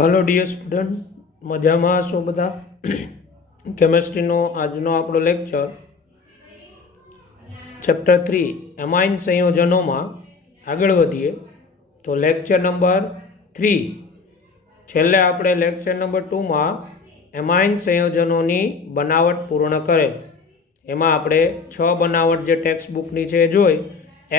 Hello dear student, मजा में हशो बधा। केमिस्ट्री नो आजनो आपणो लेक्चर चैप्टर 3 एमाइन संयोजनों में आगळ वधीए तो लेक्चर नंबर 3 छेल्ले आपणे लेक्चर नंबर 2 में एमाइन संयोजनों की बनावट पूर्ण करेल। एमां आपणे 6 बनावट जे टेक्स्ट बुकनी छे जोई।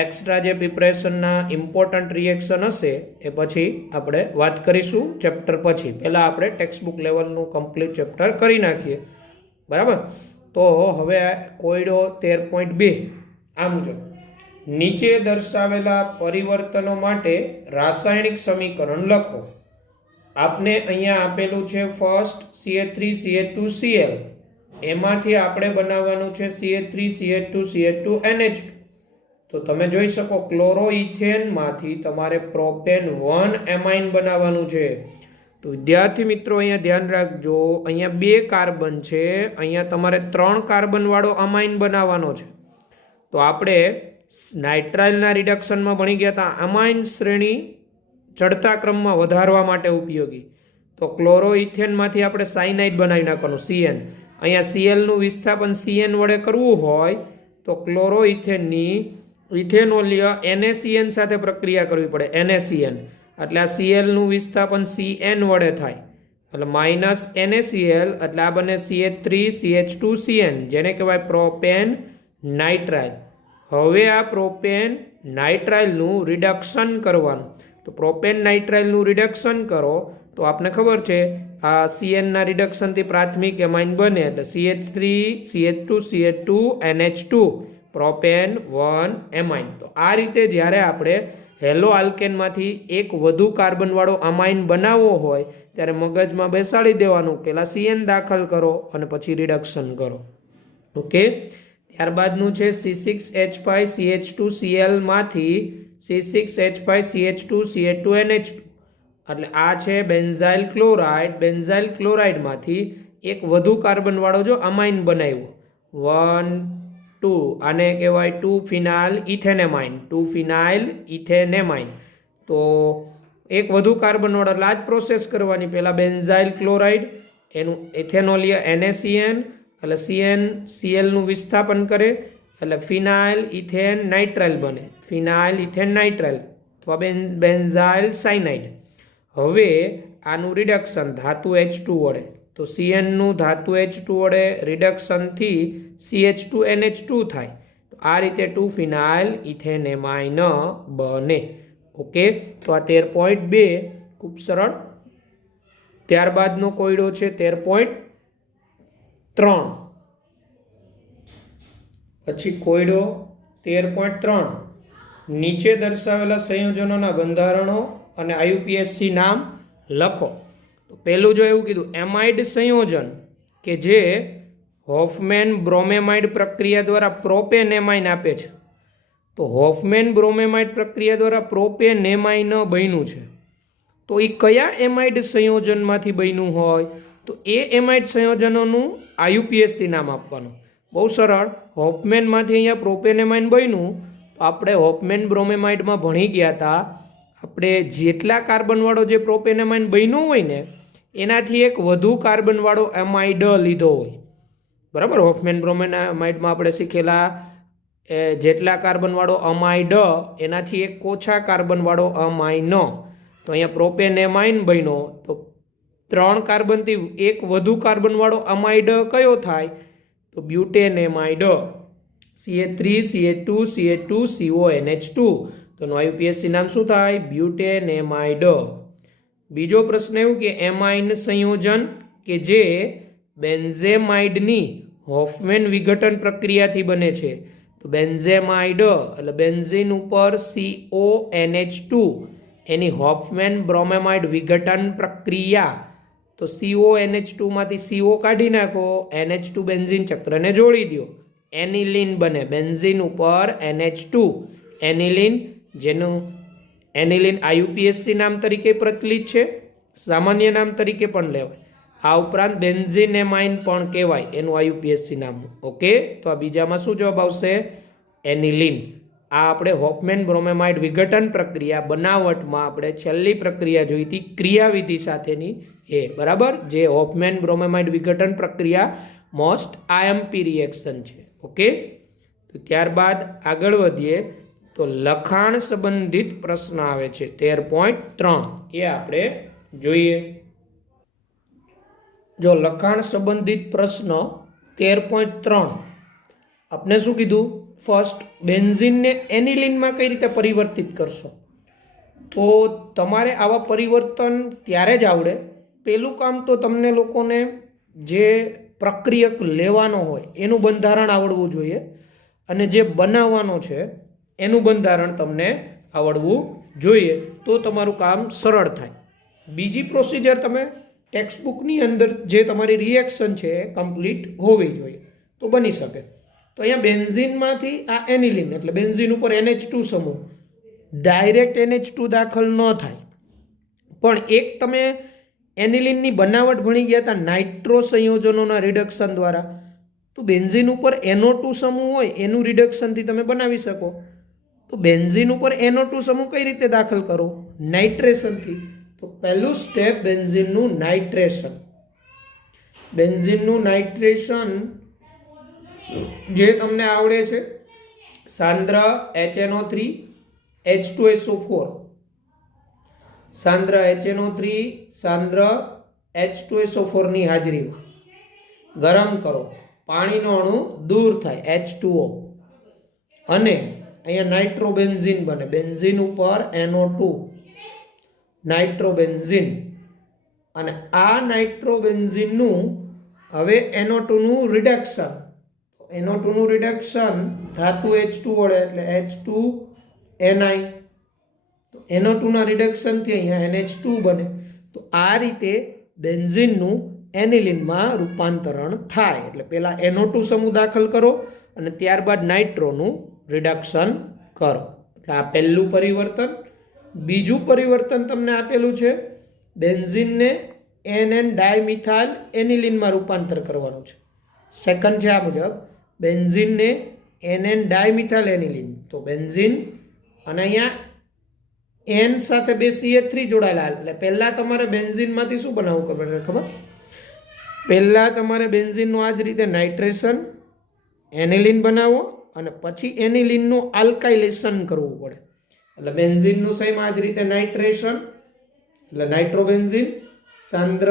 एक्स्ट्रा जे प्रिपरेशनना इम्पोर्टंट रिएक्शन हशे ए पछी आपणे वात करीशुं चेप्टर पछी। पहेला आपणे टेक्स्ट बुक लेवलनुं कम्प्लीट चेप्टर करी नाखीए, बराबर। तो हवे कोयडो 13.2 आ मुजब नीचे दर्शावेला परिवर्तनों माटे रासायणिक समीकरण लखो। आपने अहींया आपेलुं छे फर्स्ट CH3CH2Cl, एमांथी आपणे बनाववानुं छे CH3CH2CH2NH2। तो तमे जोई शको क्लोरोइथेन मांथी तमारे प्रोपेन 1 एमाइन बनाववानुं छे। तो विद्यार्थी मित्रों अहींया ध्यान राखजो, अहींया 2 कार्बन छे, अहींया तमारे 3 कार्बन वाळो अमाइन बनाववानो छे। तो आपणे नाइट्राइलना रिडक्शनमां भणी गया था अमाइन श्रेणी चढ़ता क्रम में वधारवा माटे उपयोगी। तो क्लोरोइथेन मांथी आपणे साइनाइड बनावी नाखवानुं CN। अहींया Cl नुं विस्थापन CN वडे करवुं होय तो क्लोरोइथेननी इथेनोलीय NaCN साथे प्रक्रिया करवी पड़े, NaCN। એટલે આ Cl નું વિસ્થાપન Cn વડે થાય એટલે માઇનસ NaCl એટલે આ બને CH3CH2Cn જેને કહેવાય પ્રોપેન નાઇટ્રાઇલ। હવે આ પ્રોપેન નાઇટ્રાઇલનું રિડક્શન કરવાનું। તો પ્રોપેન નાઇટ્રાઇલનું રિડક્શન કરો તો આપને ખબર છે આ Cn ના રિડક્શનથી પ્રાથમિક એમાઇન બને એટલે CH3CH2CH2NH2 પ્રોપેન 1 એમાઇન। તો આ રીતે જ્યારે આપણે હેલો આલ્કેનમાંથી એક વધુ કાર્બનવાળો અમાઇન બનાવવો હોય ત્યારે મગજમાં બેસાડી દેવાનું, પહેલાં CN દાખલ કરો અને પછી રિડક્શન કરો। ઓકે, ત્યારબાદનું છે C6H5CH2Cl માંથી C6H5CH2CH2NH2 એટલે આ છે બેન્ઝાઇલ ક્લોરાઇડ। બેન્ઝાઇલ ક્લોરાઇડમાંથી એક વધુ કાર્બનવાળો જો અમાઇન બનાવ્યો 1 2 આને કહેવાય 2 ફિનાઇલ ઇથેનેમાઇન, 2 ફિનાઇલ ઇથેનેમાઇન। તો એક વધુ કાર્બન વાળો એટલે આ જ પ્રોસેસ કરવાની। પહેલા બેન્ઝાઇલ ક્લોરાઇડ એનું ઇથેનોલીય NaCN એટલે Cl નું વિસ્થાપન કરે એટલે ફિનાઇલ ઇથેન નાઇટ્રાઇલ બને, ફિનાઇલ ઇથેન નાઇટ્રાઇલ અથવા બેન્ઝાઇલ સાઇનાઇડ। હવે આનું રિડક્શન ધાતુ H2 વડે, તો Cn નું ધાતુ H2 વડે રિડક્શનથી CH2NH2 થાય। તો આ રીતે 2 ફિનાઇલ ઇથેનેમાઇન બને। ઓકે, તો આ 13.2 ખૂબ સરળ। ત્યારબાદનો કોયડો છે 13.3। પછી કોયડો 13.3 નીચે દર્શાવેલા સંયોજનોના બંધારણો અને IUPAC નામ લખો। તો પહેલું જો એવું કીધું એમાઇડ સંયોજન કે જે હોફમેન બ્રોમેમાઇડ પ્રક્રિયા દ્વારા પ્રોપેનેમાઇન આપે છે। તો હોફમેન બ્રોમેમાઇડ પ્રક્રિયા દ્વારા પ્રોપેનેમાઇન બન્યું છે, તો એ કયા એમાઇડ સંયોજનમાંથી બન્યું હોય તો એ એમાઇડ સંયોજનોનું IUPAC નામ આપવાનું। બહુ સરળ। હોફમેનમાંથી અહીંયા પ્રોપેનેમાઇન બન્યું તો આપણે હોફમેન બ્રોમેમાઇડમાં ભણી ગયા હતા આપણે જેટલા કાર્બનવાળો જે પ્રોપેનેમાઇન બન્યું હોય ને એનાથી એક વધુ કાર્બનવાળો એમાઇડ લીધો હોય, બરાબર। હોફમેન બ્રોમેમાઇડમાં આપણે શીખેલા જેટલા કાર્બનવાળો અમાઇડ એનાથી એક ઓછા કાર્બનવાળો અમાઇન। તો અહીંયા પ્રોપેનેમાઇન બન્યો તો 3 કાર્બનથી એક વધુ કાર્બનવાળો અમાઇડ કયો થાય તો બ્યુટેનેમાઇડ, CH3CH2CH2CONH2। તો એનું IUPAC નામ શું થાય બ્યુટેનેમાઇડ। બીજો પ્રશ્ન એવું કે એમાઇન સંયોજન કે જે બેન્ઝેમાઇડની હોફમેન વિઘટન પ્રક્રિયાથી બને છે। તો બેન્ઝેમાઇડ એટલે બેન્ઝીન ઉપર CONH2 એની હોફમેન બ્રોમેમાઇડ વિઘટન પ્રક્રિયા। તો CONH2 માંથી CO કાઢી નાખો, NH2 બેન્ઝીન ચક્રને જોડી દો, એનિલિન બને। બેન્ઝીન ઉપર NH2 એનિલિન, જેનું એનિલિન IUPAC નામ તરીકે પ્રચલિત છે, સામાન્ય નામ તરીકે પણ લેવાય। આ ઉપરાંત બેન્ઝીનેમાઇન પણ કહેવાય, એનું IUPAC નામ। ઓકે, તો આ બીજામાં શું જવાબ આવશે એનિલિન। આ આપણે હોફમેન બ્રોમેમાઇડ વિઘટન પ્રક્રિયા બનાવટમાં આપણે છેલ્લી પ્રક્રિયા જોઈ હતી ક્રિયાવિધિ સાથેની એ બરાબર, જે હોફમેન બ્રોમેમાઇડ વિઘટન પ્રક્રિયા મોસ્ટ આઈએમપી રિએક્શન છે. ઓકે, તો ત્યારબાદ આગળ વધીએ તો લખાણ સંબંધિત પ્રશ્ન આવે છે 13.3, એ આપણે જોઈએ. જો લખાણ સંબંધિત પ્રશ્ન 13.3 આપણે શું કીધું? ફર્સ્ટ, બેન્ઝીનને એનિલિનમાં કઈ રીતે પરિવર્તિત કરશો? તો તમારે આવા પરિવર્તન ત્યારે જ આવડે. પહેલું કામ તો તમને લોકોને જે પ્રક્રિયક લેવાનો હોય એનું બંધારણ આવડવું જોઈએ, અને જે બનાવવાનો છે એનું બંધારણ તમને આવડવું જોઈએ, તો તમારું કામ સરળ થાય. બીજી પ્રોસિજર તમે ટેક્સ્ટબુકની અંદર જે તમારી રિએક્શન છે એ કમ્પ્લીટ હોવી જોઈએ તો બની શકે. તો અહીંયા બેન્ઝીનમાંથી આ એનિલિન એટલે બેન્ઝીન ઉપર NH2 સમૂહ ડાયરેક્ટ NH2 દાખલ ન થાય, પણ એક તમે એનિલિનની બનાવટ ભણી ગયા હતા નાઇટ્રો સંયોજનોના રિડક્શન દ્વારા, તો બેન્ઝીન ઉપર NO2 સમૂહ હોય એનું રિડક્શનથી તમે બનાવી શકો. તો બેન્ઝીન ઉપર NO2 સમૂહ કઈ રીતે દાખલ કરો? નાઇટ્રેશનથી. તો પહેલું સ્ટેપ બેન્ઝીનનું નાઇટ્રેશન. બેન્ઝીનનું નાઇટ્રેશન જે તમને આવડે છે સાંદ્ર HNO3 H2SO4, સાંદ્ર HNO3 સાંદ્ર H2SO4 ની હાજરીમાં ગરમ કરો, પાણીનો અણુ દૂર થાય H2O, અને અહીંયા નાઇટ્રોબેન્ઝીન બને. બેન્ઝીન ઉપર NO2 નાઇટ્રોબેન્ઝીન, અને આ નાઇટ્રોબેન્ઝીનનું હવે NO2 નું રિડક્શન. NO2 નું રિડક્શન ધાતુ H2 વડે એટલે H2Ni. તો NO2 ના રિડક્શનથી અહીંયા NH2 બને. તો આ રીતે બેન્ઝીનનું એનિલિનમાં રૂપાંતરણ થાય. એટલે પહેલા NO2 સમૂહ દાખલ કરો અને ત્યારબાદ નાઇટ્રોનું રિડક્શન કરો. એટલે આ પહેલું પરિવર્તન. બીજું પરિવર્તન તમને આપેલું છે બેન્ઝીનને NN ડાયમિથાઇલ એનિલિનમાં રૂપાંતર કરવાનું છે. સેકન્ડ છે આ મુજબ, બેન્ઝીનને NN ડાયમિથાઇલ એનિલિન. તો બેન્ઝીન અને અહીંયા N સાથે બે CH3 જોડાયેલા, એટલે પહેલા તમારે બેન્ઝીનમાંથી શું બનાવવું ખબર? પહેલા તમારે બેન્ઝીનનું આ જ રીતે નાઇટ્રેશન એનિલિન બનાવો અને પછી એનિલિનનું આલ્કાઇલેશન કરવું પડે. એટલે બેન્ઝીનનું સેમ આ જ રીતે નાઇટ્રેશન એટલે નાઇટ્રોબેન્ઝીન સાંદ્ર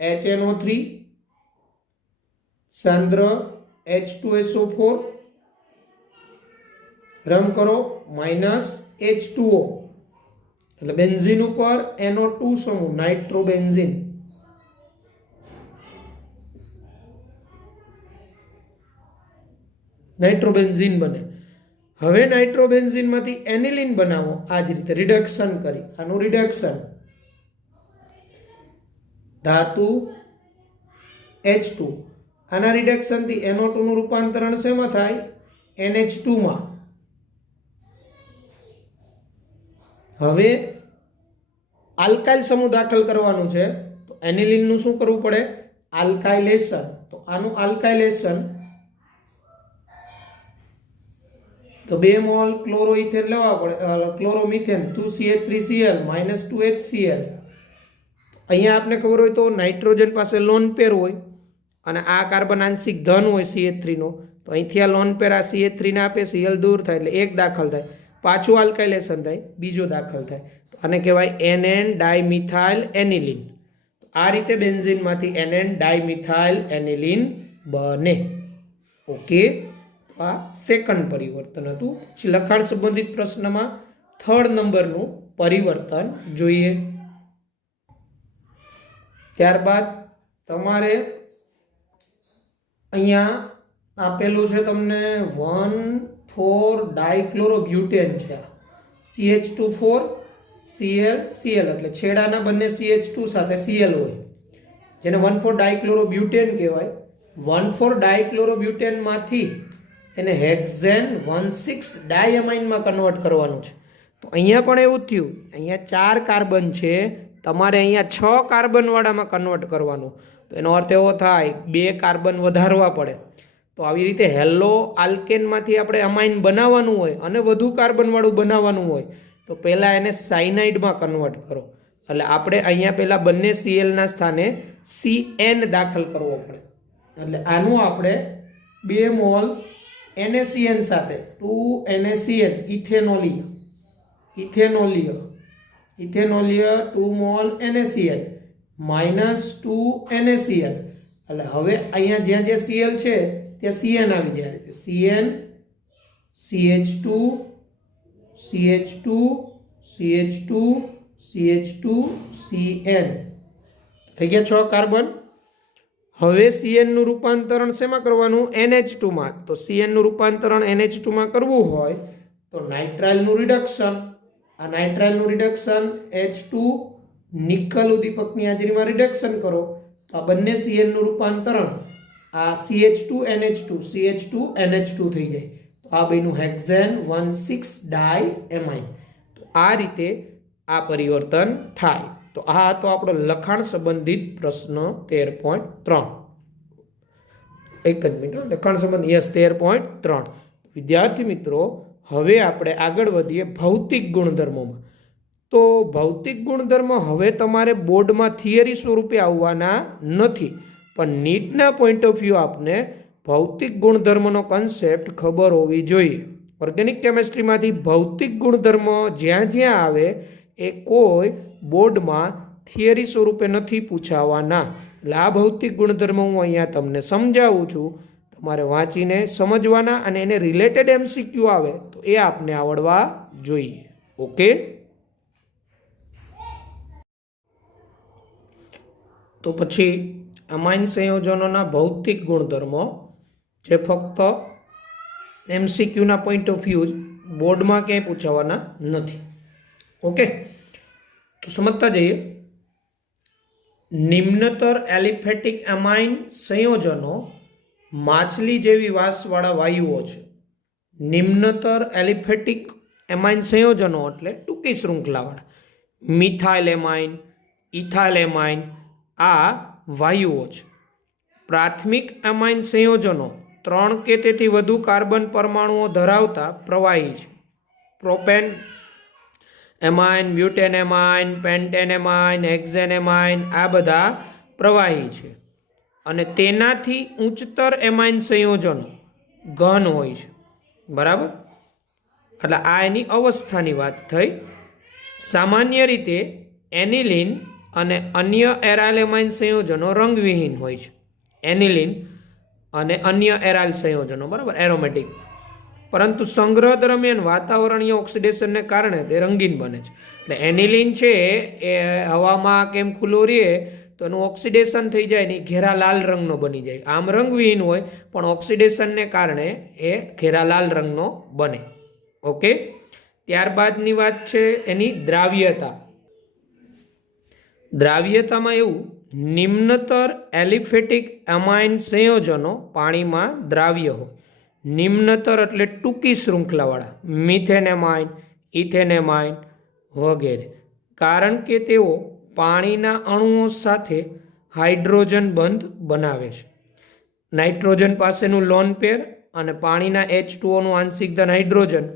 HNO3 સાંદ્ર H2SO4 રમ કરો -H2O, એટલે બેન્ઝીન ઉપર NO2 સમૂહ નાઇટ્રોબેન્ઝીન, નાઇટ્રોબેન્ઝીન બને. હવે નાઇટ્રોબેન્ઝીનમાંથી એનિલિન બનાવો આ જ રીતે રિડક્શન કરી. આનું રિડક્શન ધાતુ H2, આના રિડક્શનથી NO2 નું રૂપાંતરણ શેમાં થાય? NH2 માં. હવે આલ્કાઇલ સમૂહ દાખલ કરવાનું છે, તો એનિલિનનું શું કરવું પડે? આલ્કાઇલેશન. તો આનું આલ્કાઇલેશન તો 2 મોલ ક્લોરોઇથેન લેવા પડે, ક્લોરોમિથેન 2CH3Cl -2HCl. અહીંયા આપને ખબર હોય તો નાઇટ્રોજન પાસે લોન પેર હોય અને આ કાર્બન આંશિક ધન હોય CH3 નો, તો અહીંથી આ લોન પેર આ CH3 ને આપે, Cl દૂર થાય એટલે એક દાખલ થાય, પાછું આલ્કાઇલેશન થાય, બીજો દાખલ થાય. તો આને કહેવાય NN ડાયમિથાઇલ એનિલિન. આ રીતે બેન્ઝીનમાંથી NN ડાયમિથાઇલ એનિલિન બને. ઓકે, તો આ સેકન્ડ પરિવર્તન હતું. પછી લખાણ સંબંધિત પ્રશ્નમાં 3rd નંબરનું પરિવર્તન જોઈએ. ત્યારબાદ તમારે અહીંયા આપેલું છે તમને 1,4-ડાયક્લોરોબ્યુટેન છે. CH2 4 Cl એટલે છેડાના બંને CH2 સાથે Cl હોય, જેને 1,4-ડાયક્લોરોબ્યુટેન કહેવાય. 1,4-ડાયક્લોરોબ્યુટેનમાંથી એને હેક્ઝેન 1,6 ડાયમાઇનમાં કન્વર્ટ કરવાનું છે. તો અહીંયા પણ એવું થયું, અહીંયા 4 કાર્બન છે, તમારે અહીંયા 6 કાર્બન વાળામાં કન્વર્ટ કરવાનું. તો એનો અર્થ એવો થાય 2 કાર્બન વધારવા પડે. તો આવી રીતે હેલો આલ્કેનમાંથી આપણે અમાઇન બનાવવાનું હોય અને વધુ કાર્બનવાળું બનાવવાનું હોય તો પહેલાં એને સાયનાઇડમાં કન્વર્ટ કરો. એટલે આપણે અહીંયા પહેલાં બંને સીએલના સ્થાને CN દાખલ કરવો પડે. એટલે આનું આપણે 2 મોલ NaCN સાથે 2NaCN ઇથેનોલિય 2 મોલ NaCN -2 NaCN. એટલે હવે અહીંયા જ્યાં જ્યાં Cl છે ત્યાં CN આવી જાય. CN CH2 CH2 CH2 CH2 CN થઈ ગયા 6 કાર્બન. હવે CN નું રૂપાંતરણ શેમાં કરવાનું? NH2 માં. તો CN નું રૂપાંતરણ NH2 માં કરવું હોય તો નાઇટ્રાઇલ નું રિડક્શન, આ નાઇટ્રાઇલ નું રિડક્શન H2 નિકલ ઉદ્દીપકની હાજરીમાં રિડક્શન કરો તો આ બંને CN નું રૂપાંતરણ આ CH2 NH2 થઈ જાય. તો આ બેનું હેક્ઝેન 1,6 ડાયએમાઇન. તો આ રીતે આ પરિવર્તન થાય. તો આ હતો આપણો લખાણ સંબંધિત પ્રશ્ન 13.3. એક જ મિનિટ, લખાણ સંબંધ 13.3. વિદ્યાર્થી મિત્રો, હવે આપણે આગળ વધીએ ભૌતિક ગુણધર્મોમાં. તો ભૌતિક ગુણધર્મ હવે તમારે બોર્ડમાં થિયરી સ્વરૂપે આવવાના નથી, પણ નીટના પોઈન્ટ ઓફ વ્યૂ આપને ભૌતિક ગુણધર્મનો કન્સેપ્ટ ખબર હોવી જોઈએ. ઓર્ગેનિક કેમેસ્ટ્રીમાંથી ભૌતિક ગુણધર્મ જ્યાં જ્યાં આવે એ કોઈ બોર્ડમાં થિયરી સ્વરૂપે નથી પૂછાવાના. એટલે આ ભૌતિક ગુણધર્મ હું અહીંયા તમને સમજાવું છું, તમારે વાંચીને સમજવાના અને એને રિલેટેડ MCQ આવે તો એ આપને આવડવા જોઈએ. ઓકે, તો પછી અમાઇન સંયોજનોના ભૌતિક ગુણધર્મો જે ફક્ત MCQના પોઈન્ટ ઓફ વ્યૂ બોર્ડમાં ક્યાંય પૂછાવાના નથી. ઓકે, તો સમજતા જઈએ. નિમ્નતર એલિફેટિક એમાઇન સંયોજનો માછલી જેવી વાસવાળા વાયુઓ છે. નિમ્નતર એલિફેટિક એમાઇન સંયોજનો એટલે ટૂંકી શૃંખલાવાળા. મિથાઇલ એમાઇન, ઇથાઇલ એમાઇન આ વાયુઓ છે. પ્રાથમિક એમાઇન સંયોજનો 3 કે તેથી વધુ કાર્બન પરમાણુઓ ધરાવતા પ્રવાહી છે. Propane amine, butane amine, pentane amine, hexane amine આ બધા પ્રવાહી છે. અને તેનાથી ઉચ્ચતર એમાઇન સંયોજનો ઘન હોય છે. બરાબર, એટલે આ એની અવસ્થાની વાત થઈ. સામાન્ય રીતે એનિલિન અને અન્ય એરાઇલ એમાઇન સંયોજનો રંગવિહીન હોય છે. એનિલિન અને અન્ય એરાઇલ સંયોજનો, બરાબર, એરોમેટિક. પરંતુ સંગ્રહ દરમિયાન વાતાવરણીય ઓક્સિડેશનને કારણે તે રંગીન બને છે. એટલે એનિલિન છે એ હવામાં કેમ ખુલ્લો રહે તો એનું ઓક્સિડેશન થઈ જાય ને ઘેરા લાલ રંગનો બની જાય. આમ રંગવિહીન હોય પણ ઓક્સિડેશનને કારણે એ ઘેરા લાલ રંગનો બને. ઓકે, ત્યારબાદની વાત છે એની દ્રાવ્યતા. દ્રાવ્યતામાં એવું, નિમ્નતર એલિફેટિક એમાઇન સંયોજનો પાણીમાં દ્રાવ્ય હોય. નિમ્નતર એટલે ટૂંકી શૃંખલાવાળા, મિથેન એમાઇન, ઇથેન એમાઇન વગેરે, કારણ કે તેઓ પાણીના અણુઓ સાથે હાઇડ્રોજન બંધ બનાવે છે. નાઇટ્રોજન પાસેનું લોન પેર અને પાણીના H2O નું આંશિક ધન હાઇડ્રોજન,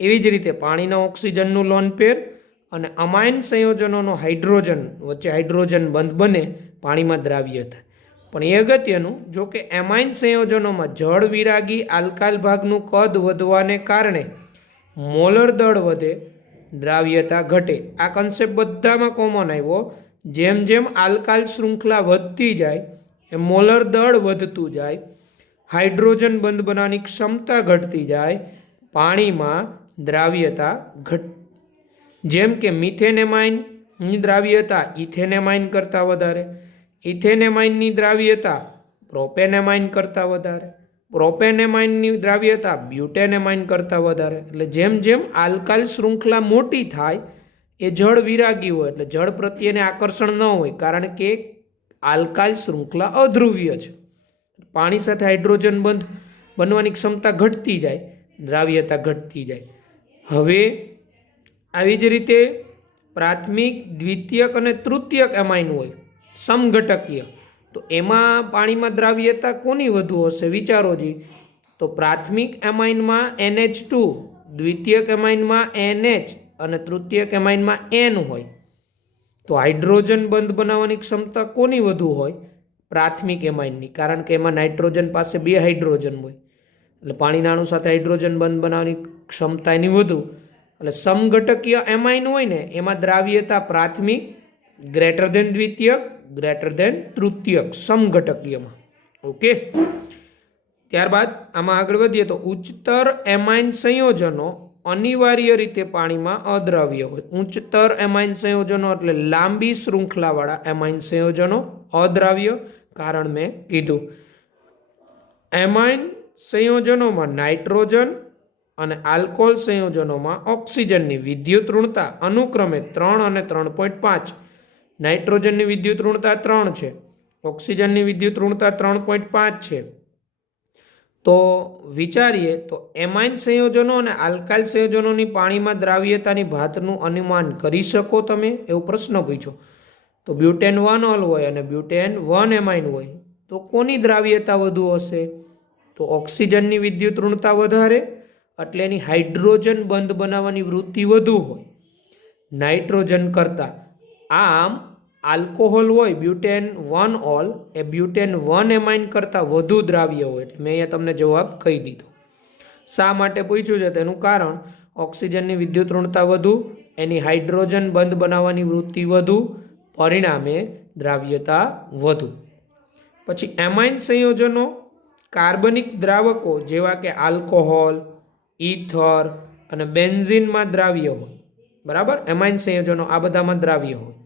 એવી જ રીતે પાણીના ઓક્સિજનનું લોન પેર અને અમાઇન સંયોજનોનો હાઇડ્રોજન વચ્ચે હાઇડ્રોજન બંધ બને, પાણીમાં દ્રાવ્ય થાય. પણ એ અગત્યનું, જો કે એમાઇન સંયોજનોમાં જળ વિરાગી આલ્કાઇલ ભાગનું કદ વધવાને કારણે મોલર દળ વધે, દ્રાવ્યતા ઘટે. આ કન્સેપ્ટ બધામાં કોમન આવ્યો. જેમ જેમ આલ્કાઇલ શૃંખલા વધતી જાય એમ મોલર દળ વધતું જાય, હાઇડ્રોજન બંધ બનાવવાની ક્ષમતા ઘટતી જાય, પાણીમાં દ્રાવ્યતા ઘટ. જેમ કે મિથેન એમાઇનની દ્રાવ્યતા ઇથેન એમાઇન કરતાં વધારે, ઇથેન એમાઇનની દ્રાવ્યતા પ્રોપેન એમાઇન કરતાં વધારે, પ્રોપેન એમાઇનની દ્રાવ્યતા બ્યુટેન એમાઇન કરતાં વધારે. એટલે જેમ જેમ આલ્કાઇલ શૃંખલા મોટી થાય એ જળ વિરાગી હોય, એટલે જળ પ્રત્યેને આકર્ષણ ન હોય, કારણ કે આલ્કાઇલ શૃંખલા અધ્રુવીય છે. પાણી સાથે હાઇડ્રોજન બંધ બનવાની ક્ષમતા ઘટતી જાય, દ્રાવ્યતા ઘટતી જાય. હવે આવી જ રીતે પ્રાથમિક, દ્વિતીયક અને તૃતીયક એમાઇન હોય, સમઘટકીય. તો એમાં પાણીમાં દ્રાવ્યતા કોની વધુ હશે વિચારો જી. તો પ્રાથમિક એમાઇનમાં NH2, દ્વિતીયક એમાઇનમાં NH અને તૃતીયક એમાઇનમાં N હોય. તો હાઇડ્રોજન બંધ બનાવવાની ક્ષમતા કોની વધુ હોય? પ્રાથમિક એમાઇનની, કારણ કે એમાં નાઇટ્રોજન પાસે 2 હાઇડ્રોજન હોય એટલે પાણીના અણુ સાથે હાઇડ્રોજન બંધ બનાવવાની ક્ષમતા એની વધુ. એટલે સમઘટકીય એમાઇન હોય ને એમાં દ્રાવ્યતા પ્રાથમિક ગ્રેટર ધેન દ્વિતીયક ગ્રેટર ધેન તૃતીયક સમઘટકીયમાં. ઓકે, ત્યારબાદ આમાં આગળ વધીએ તો ઉચ્ચતર એમાઇન સંયોજનો અનિવાર્ય રીતે પાણીમાં અદ્રાવ્ય હોય. ઉચ્ચતર એમાઇન સંયોજનો એટલે લાંબી શૃંખલાવાળા એમાઇન સંયોજનો અદ્રાવ્ય, કારણ મેં કીધું. એમાઇન સંયોજનોમાં નાઇટ્રોજન અને આલ્કોહોલ સંયોજનોમાં ઓક્સિજનની વિદ્યુત ઋણતા અનુક્રમે 3 અને 3.5. નાઇટ્રોજનની વિદ્યુત ઋણતા 3 છે, ઓક્સિજનની વિદ્યુત ઋણતા 3.5 છે. તો વિચારીએ તો એમાઇન સંયોજનો અને આલ્કાઇલ સંયોજનોની પાણીમાં દ્રાવ્યતાની ભાતનું અનુમાન કરી શકો તમે? એવો પ્રશ્ન પૂછ્યો. તો બ્યુટેન 1 ઓલ હોય અને બ્યુટેન 1 એમાઇન હોય તો કોની દ્રાવ્યતા વધુ હશે? તો ઓક્સિજનની વિદ્યુત ઋણતા વધારે એટલે એની હાઇડ્રોજન બંધ બનાવવાની વૃત્તિ વધુ હોય નાઇટ્રોજન કરતાં. આમ આલ્કોહોલ હોય બ્યુટેન 1 ઓલ એ બ્યુટેન 1 એમાઇન કરતાં વધુ દ્રાવ્ય હોય. એટલે મેં અહીંયા તમને જવાબ કહી દીધો. શા માટે પૂછ્યું છે તેનું કારણ, ઓક્સિજનની વિદ્યુત ઋણતા વધુ, એની હાઇડ્રોજન બંધ બનાવવાની વૃત્તિ વધુ, પરિણામે દ્રાવ્યતા વધુ. પછી એમાઇન સંયોજનો કાર્બનિક દ્રાવકો જેવા કે આલ્કોહોલ, ઈથર અને બેન્ઝીનમાં દ્રાવ્ય હોય. બરાબર, એમાઇન સંયોજનો આ બધામાં દ્રાવ્ય હોય.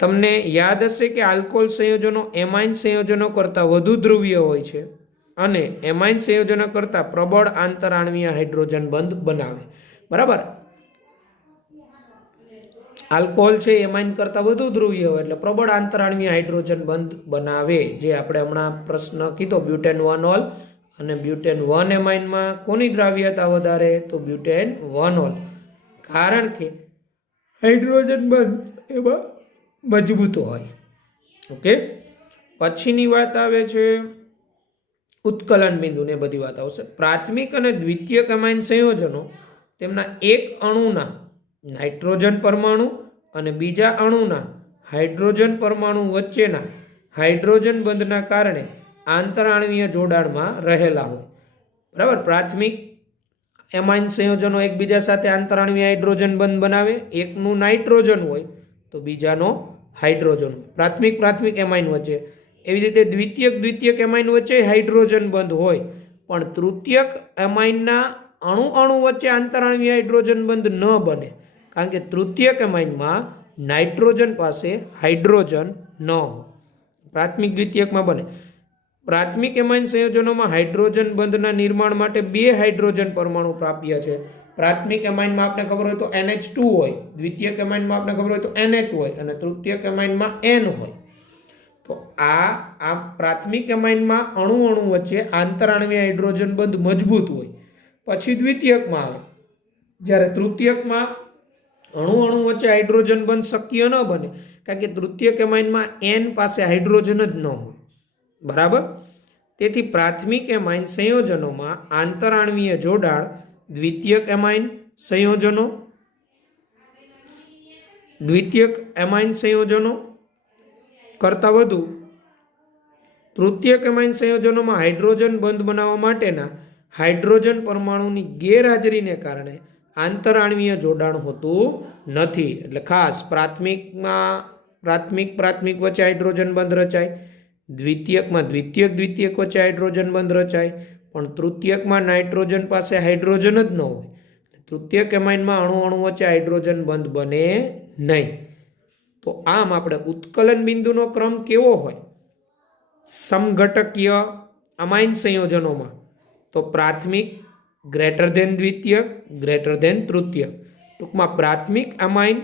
તમને યાદ હશે કે આલ્કોહોલ સંયોજનો એમાઇન સંયોજનો કરતાં વધુ ધ્રુવીય હોય છે અને એમાઇન સંયોજનો કરતાં પ્રબળ આંતરાણવીય હાઇડ્રોજન બંધ બનાવે. બરાબર, આલ્કોહોલ છે એમાઇન કરતાં વધુ ધ્રુવીય હોય એટલે પ્રબળ આંતરાણવીય હાઇડ્રોજન બંધ બનાવે. જે આપણે હમણાં પ્રશ્ન કીધો બ્યુટેન 1 ઓલ અને બ્યુટેન 1 એમાઇનમાં કોની દ્રાવ્યતા વધારે? તો બ્યુટેન 1 ઓલ, કારણ કે હાઇડ્રોજન બંધ એમાં મજબૂત હોય. ઓકે, પછીની વાત આવે છે ઉત્કલન બિંદુ ને બધી વાત આવશે. પ્રાથમિક અને દ્વિતીયક એમાઇન સંયોજનો તેમના એક અણુના નાઇટ્રોજન પરમાણુ અને બીજા અણુના હાઇડ્રોજન પરમાણુ વચ્ચેના હાઇડ્રોજન બંધના કારણે આંતરાણવીય જોડાણમાં રહેલા હોય. બરાબર, પ્રાથમિક એમાઇન સંયોજનો એકબીજા સાથે આંતરાણવીય હાઇડ્રોજન બંધ બનાવે. એકનું નાઇટ્રોજન હોય તો બીજાનો હાઇડ્રોજન હોય પ્રાથમિક એમાઇન વચ્ચે. એવી રીતે દ્વિતીયક એમાઇન વચ્ચે હાઇડ્રોજન બંધ હોય, પણ તૃતીયક એમાઇનના અણુ વચ્ચે આંતરાણવીય હાઇડ્રોજન બંધ ન બને, કારણ કે તૃતીયક એમાઇનમાં નાઇટ્રોજન પાસે હાઇડ્રોજન ન હોય. પ્રાથમિક દ્વિતીયકમાં બને. પ્રાથમિક એમાઇન સંયોજનોમાં હાઇડ્રોજન બંધના નિર્માણ માટે 2 હાઇડ્રોજન પરમાણુ પ્રાપ્ય છે. પ્રાથમિક એમાઇનમાં આપણે ખબર હોય તો NH2 હોય, દ્વિતીયક એમાઇનમાં આપણે ખબર હોય તો NH હોય અને તૃતીયક એમાઇનમાં N હોય. તો આ પ્રાથમિક એમાઇનમાં અણુ વચ્ચે આંતરાણવીય હાઇડ્રોજન બંધ મજબૂત હોય. પછી દ્વિતીયકમાં આવે, જ્યારે તૃતીયકમાં અણુ વચ્ચે હાઇડ્રોજન બંધ શક્ય ન બને, કારણ કે તૃતીયક એમાઇનમાં N પાસે હાઇડ્રોજન જ ન હોય. બરાબર, તેથી પ્રાથમિક એમાઇન સંયોજનોમાં આંતરાણવીય જોડાણ દ્વિતીયક એમાઇન સંયોજનો કરતાં વધુ. તૃતીયક એમાઇન સંયોજનોમાં હાઇડ્રોજન બંધ બનાવવા માટેના હાઇડ્રોજન પરમાણુની ગેરહાજરીને કારણે આંતરાણવીય જોડાણ હોતું નથી. એટલે ખાસ પ્રાથમિક વચ્ચે હાઇડ્રોજન બંધ રચાય, દ્વિતીયકમાં દ્વિતીયક વચ્ચે હાઇડ્રોજન બંધ રચાય, પણ તૃતીયકમાં નાઇટ્રોજન પાસે હાઇડ્રોજન જ ન હોય. તૃતીયક એમાઇનમાં અણુ વચ્ચે હાઇડ્રોજન બંધ બને નહીં. તો આમ આપણે ઉત્કલન બિંદુનો ક્રમ કેવો હોય? સમઘટકીય અમાઇન સંયોજનોમાં તો પ્રાથમિક ગ્રેટર ધેન દ્વિતીયક ગ્રેટર ધેન તૃતીયક. ટૂંકમાં પ્રાથમિક અમાઇન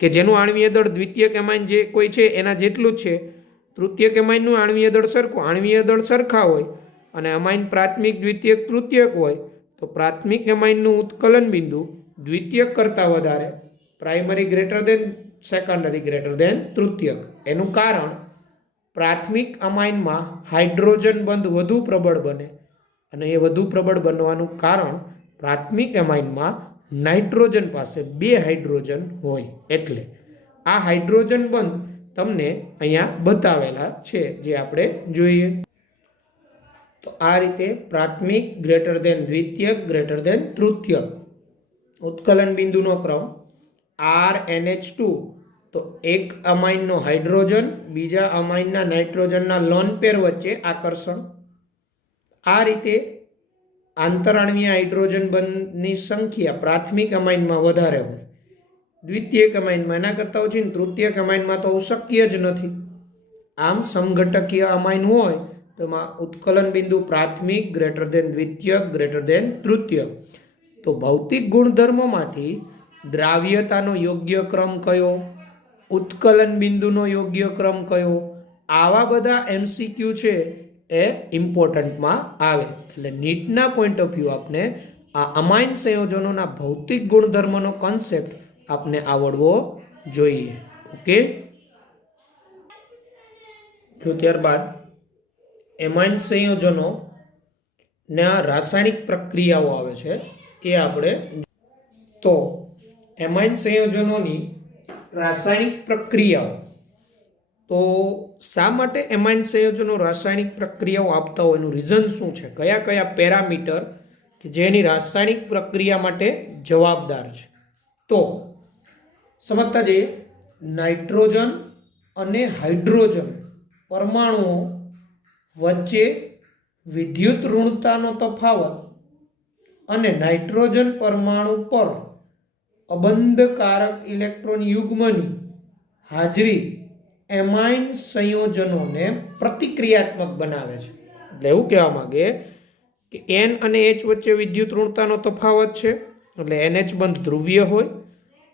કે જેનું આણ્વીય દળ દ્વિતીયક એમાઇન જે કોઈ છે એના જેટલું જ છે, તૃતીયક એમાઇનનું આણ્વીય દળ સરખું, આણ્વીય દળ સરખા હોય અને અમાઇન પ્રાથમિક દ્વિતીયક તૃતીયક હોય તો પ્રાથમિક એમાઇનનું ઉત્કલન બિંદુ દ્વિતીયક કરતાં વધારે, primary greater than secondary greater than તૃતીયક. એનું કારણ પ્રાથમિક અમાઇનમાં હાઇડ્રોજન બંધ વધુ પ્રબળ બને અને એ વધુ પ્રબળ બનવાનું કારણ પ્રાથમિક અમાઇનમાં નાઇટ્રોજન પાસે 2 હાઇડ્રોજન હોય. એટલે આ હાઇડ્રોજન બંધ તમને અહીંયા બતાવેલા છે, જે આપણે જોઈએ. તો આ રીતે પ્રાથમિક ગ્રેટર દેન દ્વિતીયક ગ્રેટર દેન તૃતીયક. ઉત્કલન બિંદુનો ક્રમ RNH2, તો એક અમાઇનનો હાઇડ્રોજન બીજા અમાઇનના નાઇટ્રોજનના લોન પેર વચ્ચે આકર્ષણ. આ રીતે આંતરાણવીય હાઇડ્રોજન બંધની સંખ્યા પ્રાથમિક અમાઇનમાં વધારે હોય, દ્વિતીયક અમાઇનમાં એના કરતાં ઓછી, તૃતીયક અમાઇનમાં તો શક્ય જ નથી. આમ સમઘટકીય અમાઇન હોય તો એમાં ઉત્કલન બિંદુ પ્રાથમિક ગ્રેટર દેન દ્વિતીયક ગ્રેટર દેન તૃતીયક. તો ભૌતિક ગુણધર્મોમાંથી દ્રાવ્યતાનો યોગ્ય ક્રમ કયો, ઉત્કલન બિંદુનો યોગ્ય ક્રમ કયો, આવા બધા MCQ છે એ ઇમ્પોર્ટન્ટમાં આવે. એટલે નીટના પોઈન્ટ ઓફ વ્યૂ આપને આ અમાઇન સંયોજનોના ભૌતિક ગુણધર્મનો કોન્સેપ્ટ આપને આવડવો જોઈએ. ઓકે, જો ત્યારબાદ એમાઇન સંયોજનો ના રાસાયણિક પ્રક્રિયાઓ આવે છે એ આપણે. તો એમાઇન સંયોજનોની રાસાયણિક પ્રક્રિયાઓ, તો શા માટે એમાઇન સંયોજનો રાસાયણિક પ્રક્રિયાઓ આપતા હોય એનું રીઝન શું છે, કયા કયા પેરામીટર કે જેની રાસાયણિક પ્રક્રિયા માટે જવાબદાર છે. તો સમજતા જઈએ. નાઇટ્રોજન અને હાઇડ્રોજન પરમાણુઓ વચ્ચે વિદ્યુત ઋણતાનો તફાવત અને નાઇટ્રોજન પરમાણુ પર અબંધકારક ઇલેક્ટ્રોન યુગ્મની હાજરી એમાઇન સંયોજનોને પ્રતિક્રિયાત્મક બનાવે છે. એટલે એવું કહેવા માંગે કે N અને H વચ્ચે વિદ્યુત ઋણતાનો તફાવત છે, એટલે NH બંધ ધ્રુવીય હોય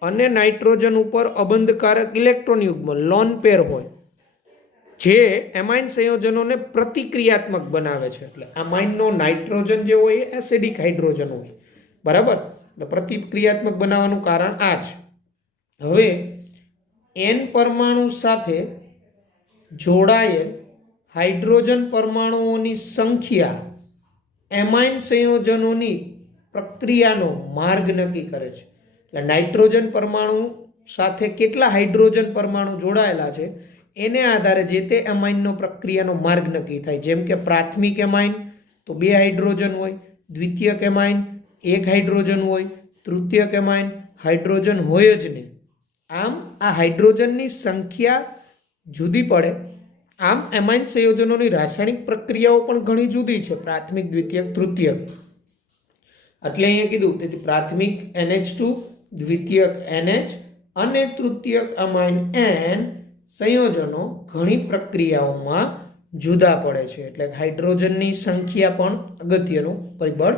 અને નાઇટ્રોજન ઉપર અબંધકારક ઇલેક્ટ્રોન યુગ્મ લોન પેર હોય, જે એમાઇન સંયોજનોને પ્રતિક્રિયાત્મક બનાવે છે. એટલે એમાઇનનો નાઇટ્રોજન જે હોય એ એસિડિક હાઇડ્રોજન હોય, બરાબર. એટલે પ્રતિક્રિયાત્મક બનાવવાનું કારણ આ છે. હવે N પરમાણુ સાથે જોડાયેલ હાઇડ્રોજન પરમાણુઓની સંખ્યા એમાઇન સંયોજનોની પ્રક્રિયાનો માર્ગ નક્કી કરે છે. એટલે નાઇટ્રોજન પરમાણુ સાથે કેટલા હાઇડ્રોજન પરમાણુ જોડાયેલા છે એને આધારે જે તે એમાઇનનો પ્રક્રિયાનો માર્ગ નક્કી થાય. જેમ કે પ્રાથમિક એમાઇન તો 2 હાઇડ્રોજન હોય, દ્વિતીયક એમાઇન 1 હાઇડ્રોજન હોય, તૃતીયક એમાઇન હાઇડ્રોજન હોય જ નહીં. આમ આ હાઇડ્રોજનની સંખ્યા જુદી પડે. આમ એમાઇન સંયોજનોની રાસાયણિક પ્રક્રિયાઓ પણ ઘણી જુદી છે, પ્રાથમિક, દ્વિતીયક, તૃતીયક. એટલે અહીંયા કીધું તેથી પ્રાથમિક NH2, દ્વિતીયક NH અને તૃતીયક અમાઇન N સંયોજનો ઘણી પ્રક્રિયાઓમાં જુદા પડે છે. એટલે હાઇડ્રોજનની સંખ્યા પણ અગત્યનું પરિબળ,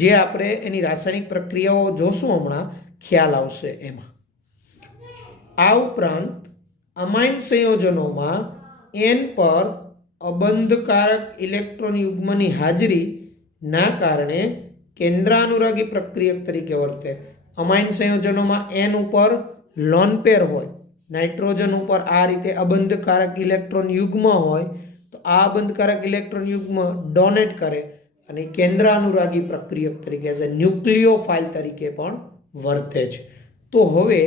જે આપણે એની રાસાયણિક પ્રક્રિયાઓ જોશું હમણાં ખ્યાલ આવશે એમાં. આ ઉપરાંત અમાઇન સંયોજનોમાં N પર અબંધકારક ઇલેક્ટ્રોન યુગ્મની હાજરીના કારણે કેન્દ્રાનુરાગી પ્રક્રિયક તરીકે વર્તે. અમાઇન સંયોજનોમાં N ઉપર લોન પેર હોય, નાઇટ્રોજન ઉપર આ રીતે અબંધકારક ઇલેક્ટ્રોન યુગ્મ હોય, તો આ અબંધકારક ઇલેક્ટ્રોન યુગ્મ ડોનેટ કરે અને કેન્દ્રાનુરાગી પ્રક્રિયક તરીકે એઝ એ ન્યુક્લિયોફાઇલ તરીકે પણ વર્તે છે. તો હવે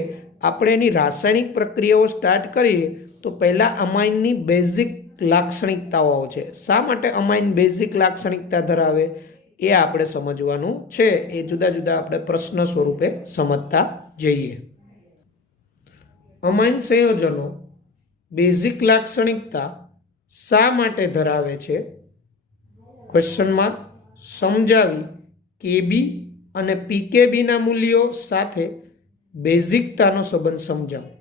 આપણે એની રાસાયણિક પ્રક્રિયાઓ સ્ટાર્ટ કરીએ તો પહેલાં અમાઇનની બેઝિક લાક્ષણિકતાઓ છે. શા માટે અમાઇન બેઝિક લાક્ષણિકતા ધરાવે એ આપણે સમજવાનું છે. એ જુદા જુદા આપણે પ્રશ્ન સ્વરૂપે સમજતા જઈએ. અમાઇન સંયોજનો બેઝિક લાક્ષણિકતા શા માટે ધરાવે છે? ક્વેશ્ચનમાં સમજાવી KB અને PKB ના મૂલ્યો સાથે બેઝિકતાનો સંબંધ સમજાવો.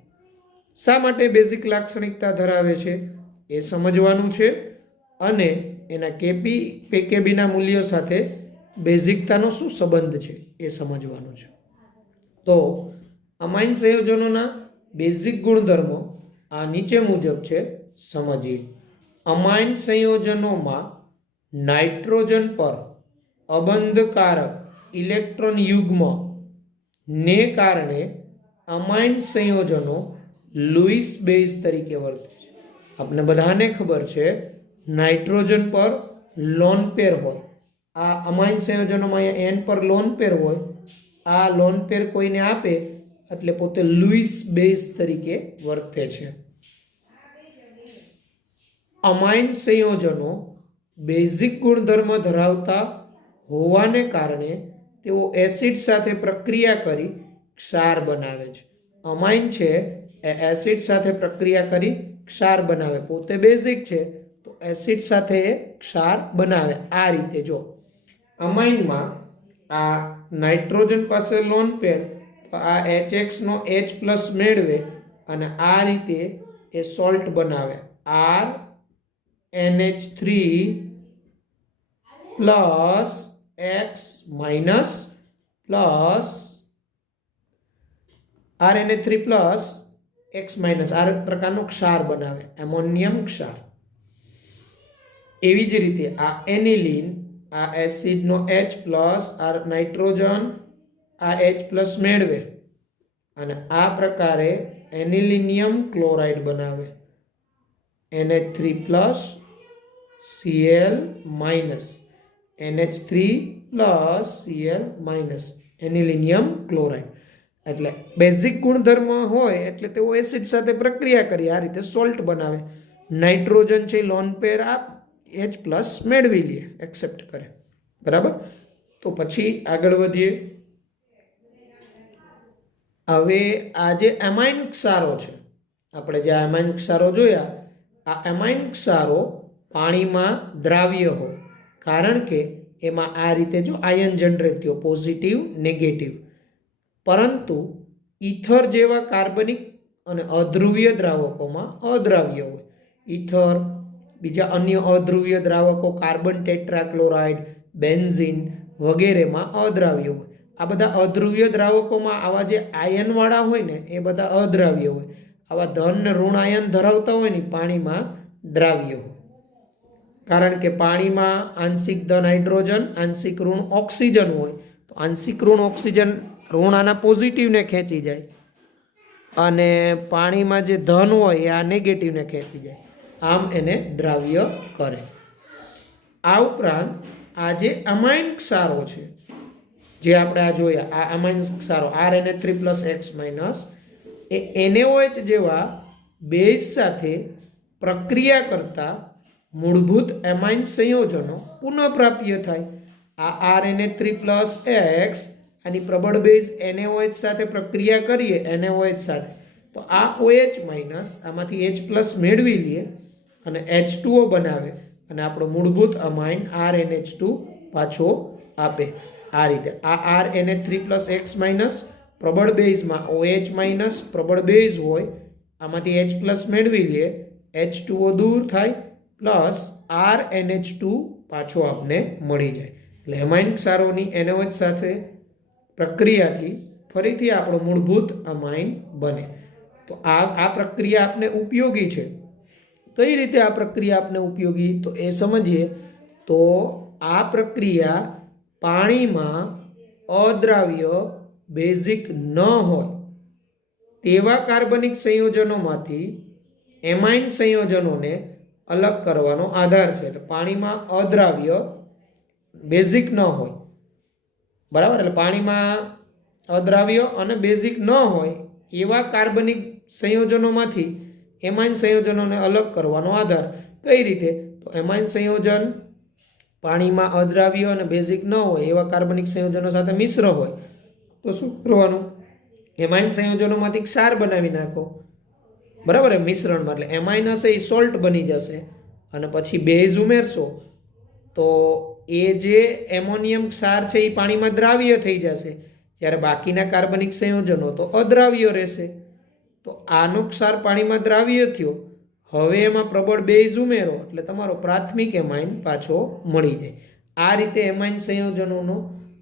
શા માટે બેઝિક લાક્ષણિકતા ધરાવે છે એ સમજવાનું છે અને એના PKB ના મૂલ્યો સાથે બેઝિકતાનો શું સંબંધ છે એ સમજવાનું છે. તો અમાઇન સંયોજનોના બેઝિક ગુણધર્મો આ નીચે મુજબ છે, સમજીએ. અમાઇન સંયોજનોમાં નાઇટ્રોજન પર અબંધકારક ઇલેક્ટ્રોન યુગ્મ ને કારણે અમાઇન સંયોજનો લુઈસ બેઝ તરીકે વર્તે છે. આપણે બધાને ખબર છે નાઇટ્રોજન પર લોન પેર હોય. આ અમાઇન સંયોજનોમાં અહીંયા એન પર લોન પેર હોય. આ લોન પેર કોઈને આપે એટલે પોતે લુઈસ બેઝ તરીકે વર્તે છે. અમાઇન સંયોજનો બેઝિક ગુણધર્મ ધરાવતા હોવાને કારણે તેઓ એસિડ સાથે પ્રક્રિયા કરી ક્ષાર બનાવે છે. અમાઇન છે એ એસિડ સાથે પ્રક્રિયા કરી ક્ષાર બનાવે. પોતે બેઝિક છે તો એસિડ સાથે એ ક્ષાર બનાવે. આ રીતે જો અમાઇનમાં આ નાઇટ્રોજન પાસે લોન પેર તો આ HX નો H+ મેળવે અને આ રીતે એ સોલ્ટ બનાવે. RNH3 plus X minus plus RNH3 plus X minus આ પ્રકારનો ક્ષાર બનાવે, એમોનિયમ ક્ષાર. એવી જ રીતે આ એનિલીન, આ એસિડનો H પ્લસ આ નાઇટ્રોજન આ H+ મેળવે અને આ પ્રકારે એનિલિનિયમ ક્લોરાઇડ બનાવે. NH3 plus Cl minus NH3 plus Cl minus anilinium chloride. એટલે બેઝિક ગુણધર્મ હોય એટલે તેઓ એસિડ સાથે પ્રક્રિયા કરી આ રીતે સોલ્ટ બનાવે. નાઇટ્રોજન છે લોન પેર આ H+ મેળવી લે, એક્સેપ્ટ કરે. બરાબર. તો પછી આગળ વધીએ. હવે આ જે એમાઇન ક્ષારો છે, આપણે જે એમાઇન ક્ષારો જોયા, આ એમાઇન ક્ષારો પાણીમાં દ્રાવ્ય હોય કારણ કે એમાં આ રીતે જો આયન જનરેટ થયો, પોઝિટિવ નેગેટિવ. પરંતુ ઈથર જેવા કાર્બનિક અને અધ્રુવીય દ્રાવકોમાં અદ્રાવ્ય હોય. ઈથર, બીજા અન્ય અધ્રુવીય દ્રાવકો કાર્બન ટેટ્રાક્લોરાઇડ, બેન્ઝીન વગેરેમાં અદ્રાવ્ય હોય. આ બધા અધ્રુવીય દ્રાવકોમાં આવા જે આયનવાળા હોય ને એ બધા અદ્રાવ્ય હોય. આવા ધન ને ઋણ આયન ધરાવતા હોય ને પાણીમાં દ્રાવ્ય હોય. કારણ કે પાણીમાં આંશિક ધન હાઇડ્રોજન, આંશિક ઋણ ઓક્સિજન હોય. તો આંશિક ઋણ ઓક્સિજન ઋણ આના પોઝિટિવને ખેંચી જાય અને પાણીમાં જે ધન હોય એ આ નેગેટિવને ખેંચી જાય. આમ એને દ્રાવ્ય કરે. આ ઉપરાંત આ જે અમાઇન ક્ષારો છે જે આપણે આ જોયા, આ અમાઇન ક્ષારો RNH3 પ્લસ X માઇનસ એ NaOH જેવા બેઝ સાથે પ્રક્રિયા કરતા મૂળભૂત એમાઇન સંયોજનો પુનઃપ્રાપ્ય થાય. આ RNH3 પ્લસ X આની પ્રબળ બેઝ NaOH સાથે પ્રક્રિયા કરીએ NaOH સાથે તો આ OH માઇનસ આમાંથી H+ મેળવી લે અને H2O બનાવે અને આપણો મૂળભૂત અમાઇન RNH2 પાછો આપે. આ રીતે આ RNH3 પ્લસ X માઇનસ પ્રબળ બેઝમાં OH માઇનસ પ્રબળ બેઝ હોય, આમાંથી H+ મેળવી લે, H2O દૂર થાય પ્લસ RNH2 પાછો આપને મળી જાય. એટલે એમાઇન ક્ષારોની NaOH સાથે પ્રક્રિયાથી ફરીથી આપણો મૂળભૂત અમાઇન બને. તો આ પ્રક્રિયા આપને ઉપયોગી છે. કઈ રીતે આ પ્રક્રિયા આપને ઉપયોગી તો એ સમજીએ. તો આ પ્રક્રિયા પાણીમાં અદ્રાવ્ય બેઝિક ન હોય તેવા કાર્બનિક સંયોજનોમાંથી એમાઇન સંયોજનોને અલગ કરવાનો આધાર છે. એટલે પાણીમાં અદ્રાવ્ય બેઝિક ન હોય, બરાબર, એટલે પાણીમાં અદ્રાવ્ય અને બેઝિક ન હોય એવા કાર્બનિક સંયોજનોમાંથી એમાઇન સંયોજનોને અલગ કરવાનો આધાર. કઈ રીતે તો એમાઇન સંયોજન પાણીમાં અદ્રાવ્ય અને બેઝિક ન હોય એવા કાર્બનિક સંયોજનો સાથે મિશ્ર હોય તો શું કરવાનું? એમાઇન સંયોજનોમાંથી ક્ષાર બનાવી નાખો, બરાબર, મિશ્રણમાં. એટલે એમાઇન હશે એ સોલ્ટ બની જશે અને પછી બેઝ ઉમેરશો તો એ જે એમોનિયમ ક્ષાર છે એ પાણીમાં દ્રાવ્ય થઈ જશે, જ્યારે બાકીના કાર્બનિક સંયોજનો તો અદ્રાવ્ય રહેશે. તો આનો ક્ષાર પાણીમાં દ્રાવ્ય થયો, હવે એમાં પ્રબળ બેઝ ઉમેરો એટલે તમારો પ્રાથમિક એમાઇન પાછો મળી જાય. આ રીતે એમાઇન સંયોજનોનો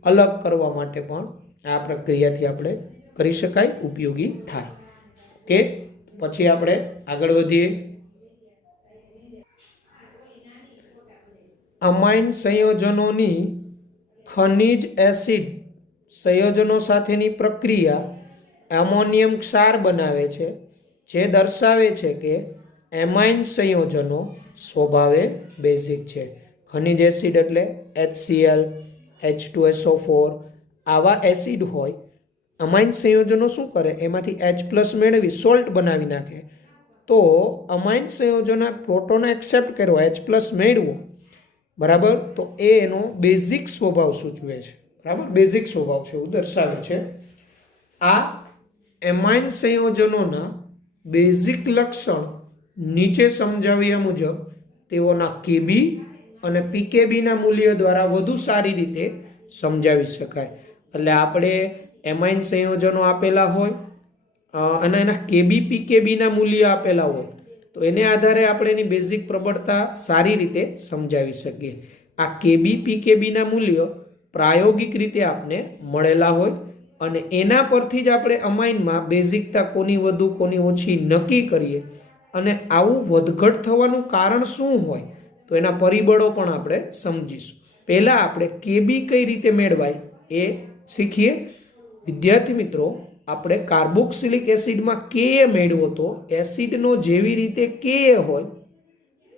અલગ કરવા માટે પણ આ પ્રક્રિયાથી આપણે કરી શકાય, ઉપયોગી થાય. ઓકે, પછી આપણે આગળ વધીએ. અમાઇન સંયોજનોની ખનિજ એસિડ સંયોજનો સાથેની પ્રક્રિયા એમોનિયમ ક્ષાર બનાવે છે. જે દર્શાવે છે કે એમાઇન સંયોજનો સ્વભાવે બેઝિક છે. ખનિજ એસિડ એટલે HCl, H2SO4 આવા એસિડ હોય. અમાઇન સંયોજનો શું કરે? એમાંથી H+ મેળવી સોલ્ટ બનાવી નાખે. તો અમાઇન સંયોજનો પ્રોટોન એક્સેપ્ટ કર્યો, H+ મેળવો, બરાબર, તો એનો બેઝિક સ્વભાવ સૂચવે છે. બરાબર, બેઝિક સ્વભાવ છે એવું દર્શાવે છે. આ એમાઇન સંયોજનોના બેઝિક લક્ષણ નીચે સમજાવ્યા મુજબ તેઓના Kb અને pKb ના મૂલ્ય દ્વારા વધુ સારી રીતે સમજાવી શકાય. એટલે આપણે એમાઇન સંયોજનો આપેલા હોય અને એના Kb pKb ના મૂલ્ય આપેલા હોય તો એને આધારે આપણે એની બેઝિક પ્રબળતા સારી રીતે સમજાવી શકીએ. આ Kb pKb ના મૂલ્ય પ્રાયોગિક રીતે આપણે મળેલા હોય અને એના પરથી જ આપણે અમાઇનમાં બેઝિકતા કોની વધુ કોની ઓછી નક્કી કરીએ. અને આવું વધઘટ થવાનું કારણ શું હોય તો એના પરિબળો પણ આપણે સમજીશું. પહેલા આપણે Kb કઈ રીતે મેળવાય એ શીખીએ. વિદ્યાર્થી મિત્રો, આપણે કાર્બોક્સિલિક એસિડમાં Ka મેળવો તો એસિડનો જેવી રીતે Ka હોય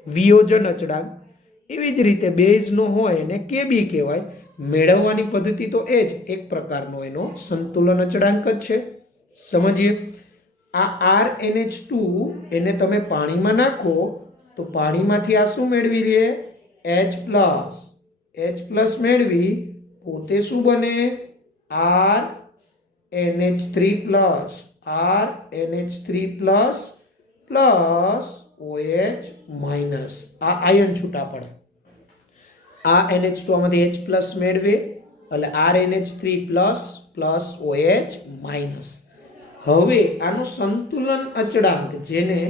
વિયોજન અચળાંક, એવી જ રીતે બેઝનો હોય એને Kb કહેવાય. મેળવવાની પદ્ધતિ તો એ જ એક પ્રકારનો એનો સંતુલન અચળાંક જ છે. સમજીએ. આ RNH2 એને તમે પાણીમાં નાખો તો પાણીમાંથી આ શું મેળવી લે? H+ મેળવી પોતે શું બને? RNH3+, OH-. આ આયન છૂટા પડે. આ NH2 માંથી H+ મેળવે એટલે RNH3+ OH-. હવે આનું સંતુલન અચળાંક જેને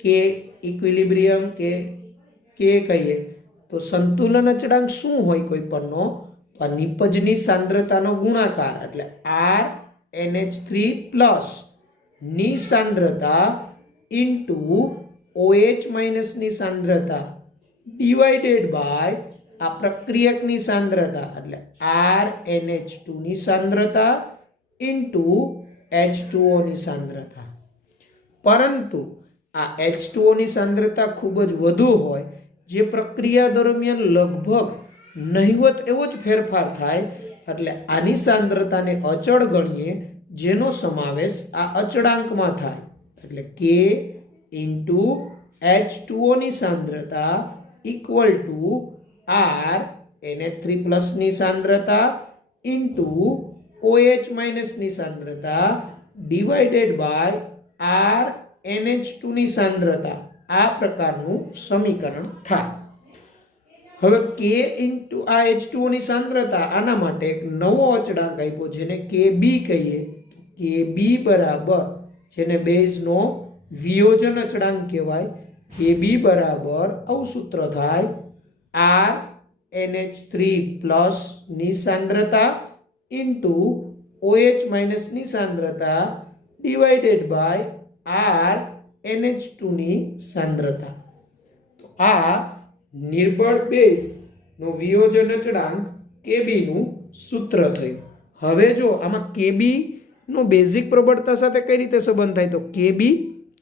કે ઇક્વિલિબ્રિયમ કે કહીએ તો સંતુલન અચળાંક શું હોય કોઈ પરનો? તો આ નિપજની સાંદ્રતાનો ગુણાકાર એટલે RNH3+ ની સાંદ્રતા ઇન્ટુ OH- ની સાંદ્રતા ડિવાઇડેડ બાય આ પ્રક્રિયકની સાંદ્રતા એટલે RNH2 ની સાંદ્રતા ઇન્ટુ H2O ની સાંદ્રતા. પરંતુ આ H2O ની સાંદ્રતા ખૂબ જ વધુ હોય, જે પ્રક્રિયા દરમિયાન લગભગ નહિવત એવો જ ફેરફાર થાય, એટલે આની સાંદ્રતાને અચળ ગણીએ, જેનો સમાવેશ આ અચળાંકમાં થાય. એટલે K ઇન્ટુ H2O ની સાંદ્રતા ઇક્વલ ટુ RNH3+ ની સાંદ્રતા ઇન્ટુ OH- ની સાંદ્રતા ડિવાઇડેડ બાય RNH2 ની સાંદ્રતા. આ પ્રકારનું સમીકરણ થાય. હવે K ઇન્ટુ આ H2O ની સાંદ્રતા, આના માટે એક નવો અચળાંક આપ્યો જેને Kb કહીએ. Kb બરાબર, જેને બેઝનો વિયોજન અચળાંક કહેવાય, Kb બરાબર આવું સૂત્ર થાય RNH3+ ની સાંદ્રતા ઇન્ટુ OH- ની સાંદ્રતા ડિવાઇડેડ બાય RNH2 ની સાંદ્રતા. તો આ નિર્બળ બેઝ નો વિયોજન અચળાંક Kb નું સૂત્ર થયું. હવે જો આમાં Kb નો બેઝિક પ્રબળતા સાથે કઈ રીતે સંબંધ થાય? તો Kb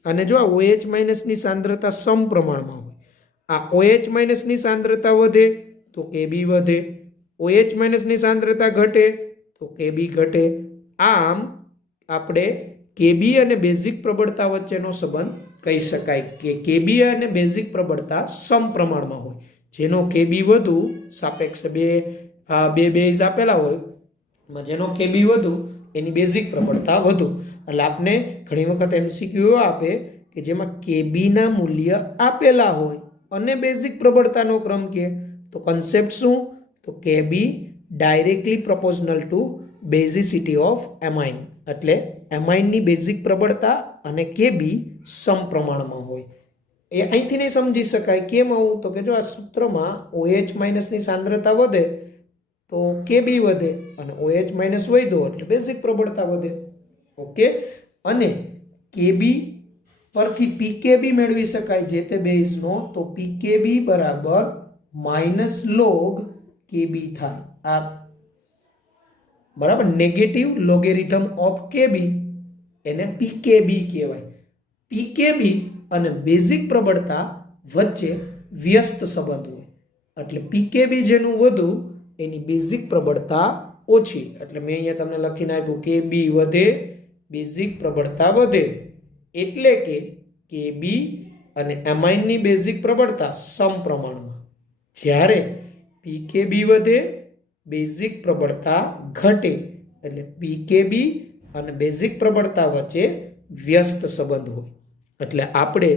અને જો આ OH- ની સાંદ્રતા સમપ્રમાણમાં હોય, આ OH- ની સાંદ્રતા વધે તો Kb વધે, OH- ની સાંદ્રતા ઘટે તો Kb ઘટે. આમ આપણે Kb અને બેઝિક પ્રબળતા વચ્ચેનો સંબંધ કહી શકાય કે Kb અને બેઝિક પ્રબળતા સમપ્રમાણમાં હોય. જેનો Kb વધુ સાપેક્ષ બે બેઝ આપેલા હોય, જેનો Kb વધુ એની બેઝિક પ્રબળતા વધુ. એટલે આપને ઘણી વખત MCQ આપે કે જેમાં Kb ના મૂલ્ય આપેલા હોય અને બેઝિક પ્રબળતાનો ક્રમ કે, તો કન્સેપ્ટ શું? તો Kb directly proportional to basicity of amine. એટલે એમાઇનની બેઝિક પ્રબળતા અને Kb સમપ્રમાણમાં હોય. એ અહીંથી નહીં સમજી શકાય. કેમ આવું? તો કે જો આ સૂત્રમાં OH- ની સાંદ્રતા વધે તો Kb વધે અને OH- વધ્યો એટલે બેઝિક પ્રબળતા વધે. ઓકે. અને Kb પરથી pKb મેળવી શકાય જે તે બેઝનો, તો pKb બરાબર -log Kb થાય. આ બરાબર નેગેટિવ લોગેરિધમ ઓફ Kb એને pKb કહેવાય. પીકેબી અને બેઝિક પ્રબળતા વચ્ચે વ્યસ્ત સંબંધ હોય. એટલે પીકેબી જેનું વધુ એની બેઝિક પ્રબળતા ઓછી. એટલે મેં અહીંયા તમને લખીને આપ્યું કે બી વધે બેઝિક પ્રબળતા વધે, એટલે કે કેબી અને એમાઇનની બેઝિક પ્રબળતા સમપ્રમાણમાં. જ્યારે પીકેબી વધે બેઝિક પ્રબળતા ઘટે, એટલે પીકેબી અને બેઝિક પ્રબળતા વચ્ચે વ્યસ્ત સંબંધ હોય. એટલે આપણે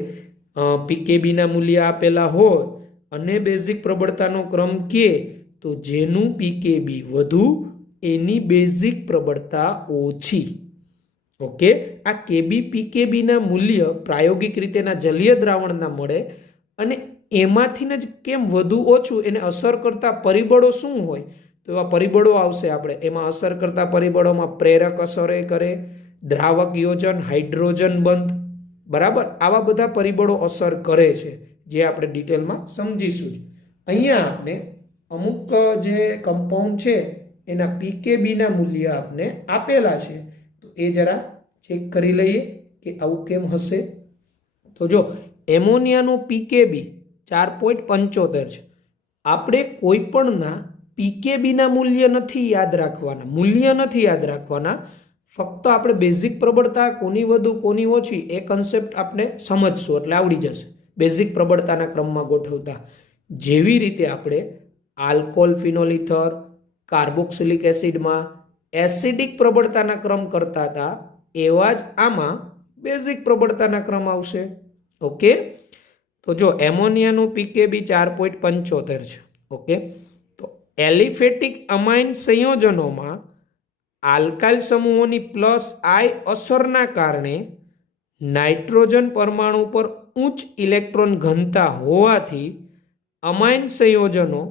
પીકેબીના મૂલ્ય આપેલા હોય અને બેઝિક પ્રબળતાનો ક્રમ કે તો જેનું પીકેબી વધુ એની બેઝિક પ્રબળતા ઓછી. ઓકે, આ કેબી પીકેબીના મૂલ્ય પ્રાયોગિક રીતેના જલીય દ્રાવણના મળે અને એમાંથી જ કેમ વધુ ઓછું એને અસર કરતા પરિબળો શું હોય તો એવા પરિબળો આવશે. આપણે એમાં અસર કરતા પરિબળોમાં પ્રેરક અસર કરે, દ્રાવક યોજન, હાઇડ્રોજન બંધ, બરાબર, આવા બધા પરિબળો અસર કરે છે જે આપણે ડિટેલમાં સમજીશું. અહીંયા આપણે અમુક જે કમ્પાઉન્ડ છે એના પીકેબીના મૂલ્ય આપને આપેલા છે, તો એ જરા ચેક કરી લઈએ કે આવું કેમ હશે. તો જો એમોનિયાનું પીકેબી 4.75 છે. આપણે કોઈ પણના પીકેબીના મૂલ્ય નથી યાદ રાખવાના, ફક્ત આપણે બેઝિક પ્રબળતા કોની વધુ કોની ઓછી એ કન્સેપ્ટ આપણે સમજશું એટલે આવડી જશે બેઝિક પ્રબળતાના ક્રમમાં ગોઠવતા. જેવી રીતે આપણે આલ્કોહોલ, ફિનોલ ઇથર, કાર્બોક્સિલિક એસિડમાં એસિડિક પ્રબળતાના ક્રમ કરતા હતા એવા જ આમાં બેઝિક પ્રબળતાના ક્રમ આવશે. ઓકે, તો જો એમોનિયાનું પીકેબી 4.75 છે. ઓકે, તો એલિફેટિક અમાઇન સંયોજનોમાં આલ્કાઇલ સમૂહોની પ્લસ આઈ અસરના કારણે નાઇટ્રોજન પરમાણુ પર ઉચ્ચ ઇલેક્ટ્રોન ઘનતા હોવાથી અમાઇન સંયોજનો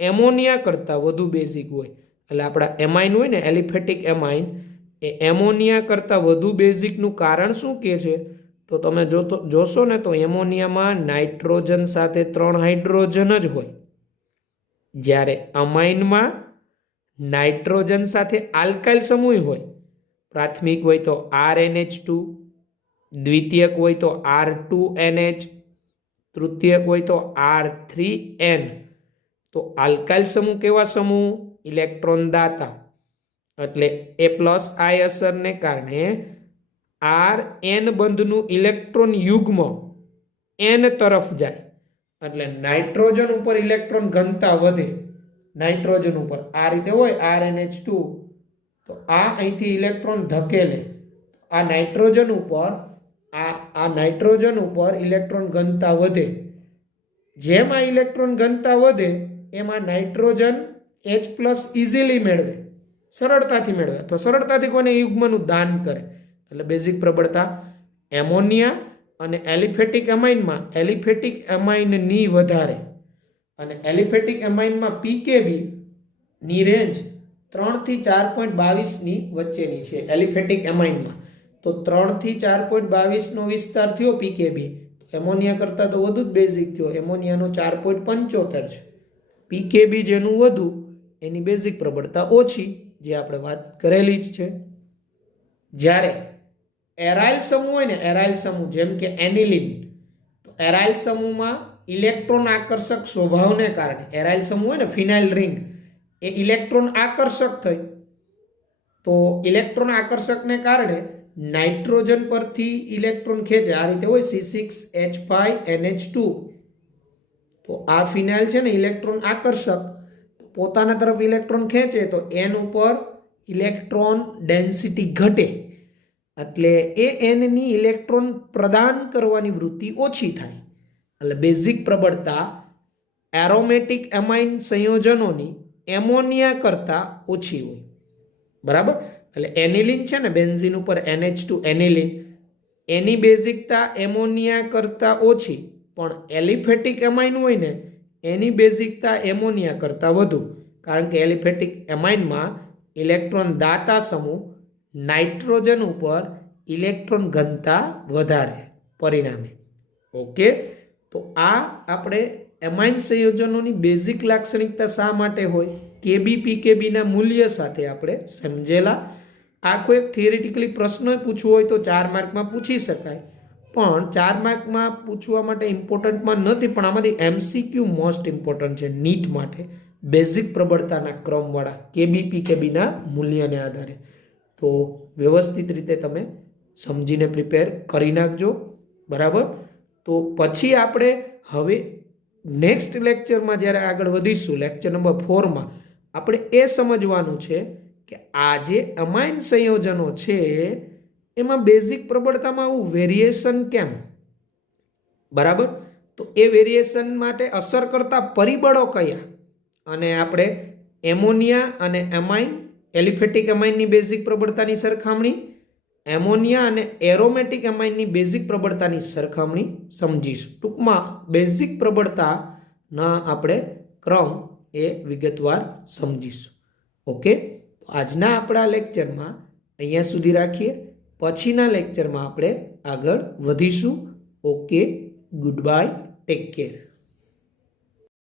એમોનિયા કરતાં વધુ બેઝિક હોય. એટલે આપણા એમાઇન હોય ને એલિફેટિક એમાઇન, એ એમોનિયા કરતાં વધુ બેઝિકનું કારણ શું કહે છે તો તમે જોશો ને તો એમોનિયામાં નાઇટ્રોજન સાથે 3 હાઇડ્રોજન જ હોય, જ્યારે અમાઇનમાં નાઇટ્રોજન સાથે આલ્કાઇલ સમૂહ હોય. પ્રાથમિક હોય તો RNH2, દ્વિતીયક હોય તો R2NH, તૃતીયક હોય તો R3N. તો આલ્કાઇલ સમૂહ કેવા સમૂહ? ઇલેક્ટ્રોન દાતા. એટલે એ પ્લસ આઈ અસરને કારણે RN બંધનું ઇલેક્ટ્રોન યુગ્મ N તરફ જાય, એટલે નાઇટ્રોજન ઉપર ઇલેક્ટ્રોન ઘનતા વધે. નાઇટ્રોજન ઉપર આ રીતે હોય RNH2, તો આ અહીંથી ઇલેક્ટ્રોન ધકેલે. આ નાઇટ્રોજન ઉપર ઇલેક્ટ્રોન ઘનતા વધે. જેમ આ ઇલેક્ટ્રોન ઘનતા વધે એમાં નાઇટ્રોજન H+ ઇઝીલી મેળવે, સરળતાથી મેળવે, તો સરળતાથી કોઈને યુગ્મનું દાન કરે. એટલે બેઝિક પ્રબળતા એમોનિયા અને એલિફેટિક એમાઇનમાં એલિફેટિક એમાઇનની વધારે, અને એલિફેટિક એમાઇનમાં પીકેબી ની રેન્જ 3 થી 4.22 ની વચ્ચેની છે. એલિફેટિક એમાઇનમાં તો 3 થી 4.22 નો વિસ્તાર થયો પીકેબી, એમોનિયા કરતાં તો વધુ જ બેઝિક થયો. એમોનિયાનો 4.75 છે. પીકેબી જેનું વધુ એની બેઝિક પ્રબળતા ઓછી, જે આપણે વાત કરેલી જ છે. જ્યારે એરાઇલ સમૂહ હોય ને, એરાઇલ સમૂહ જેમ કે એનિલિન, તો એરાઇલ સમૂહમાં ઇલેક્ટ્રોન આકર્ષક સ્વભાવને કારણે, એરાઇલ સમૂહ હોય ને ફિનાઇલ રિંગ, એ ઇલેક્ટ્રોન આકર્ષક થઈ, તો ઇલેક્ટ્રોન આકર્ષકને કારણે નાઇટ્રોજન પરથી ઇલેક્ટ્રોન ખેંચે. આ રીતે હોય C6H5NH2. તો આ ફિનાઇલ છે ને ઇલેક્ટ્રોન આકર્ષક, પોતાના તરફ ઇલેક્ટ્રોન ખેંચે તો N ઉપર ઇલેક્ટ્રોન ડેન્સિટી ઘટે, એટલે એ N ની ઇલેક્ટ્રોન પ્રદાન કરવાની વૃત્તિ ઓછી થાય. એટલે બેઝિક પ્રબળતા એરોમેટિક એમાઇન સંયોજનોની એમોનિયા કરતાં ઓછી હોય, બરાબર. એટલે એનિલિન છે ને, બેન્ઝીન ઉપર NH2 એનિલિન, એની બેઝિકતા એમોનિયા કરતાં ઓછી, પણ એલિફેટિક એમાઇન હોય ને એની બેઝિકતા એમોનિયા કરતાં વધુ, કારણ કે એલિફેટિક એમાઇનમાં ઇલેક્ટ્રોન દાતા સમૂહ નાઇટ્રોજન ઉપર ઇલેક્ટ્રોન ઘનતા વધારે પરિણામે. ઓકે, તો આ આપણે એમાઇન સંયોજનોની બેઝિક લાક્ષણિકતા શા માટે હોય કેબી પીકેબીના મૂલ્ય સાથે આપણે સમજેલા. આખો એક થિયરિટિકલી પ્રશ્ન પૂછવો હોય તો 4 માર્કમાં પૂછી શકાય, પણ 4 માર્કમાં પૂછવા માટે ઇમ્પોર્ટન્ટમાં નથી, પણ આમાંથી MCQ મોસ્ટ ઇમ્પોર્ટન્ટ છે નીટ માટે, બેઝિક પ્રબળતાના ક્રમવાળા કેબી પીકેબીના મૂલ્યને આધારે. તો વ્યવસ્થિત રીતે તમે સમજીને પ્રિપેર કરી નાખજો, બરાબર. તો પછી આપણે હવે નેક્સ્ટ લેક્ચરમાં જ્યારે આગળ વધીશું, લેક્ચર નંબર 4માં આપણે એ સમજવાનું છે કે આ જે અમાઇન સંયોજનો છે એમાં બેઝિક પ્રબળતામાં આવું વેરિએશન કેમ, બરાબર. તો એ વેરિએશન માટે અસર કરતા પરિબળો કયા, અને આપણે એમોનિયા અને એમાઇન, એલિફેટિક એમાઇનની બેઝિક પ્રબળતાની સરખામણી, એમોનિયા અને એરોમેટિક એમાઇનની બેઝિક પ્રબળતાની સરખામણી સમજીશું. ટૂંકમાં બેઝિક પ્રબળતાના આપણે ક્રમ એ વિગતવાર સમજીશું. ઓકે, તો આજના આપણા લેક્ચરમાં અહીંયા સુધી રાખીએ. પછીના લેક્ચરમાં આપણે આગળ વધીશું. Okay, good bye, take care.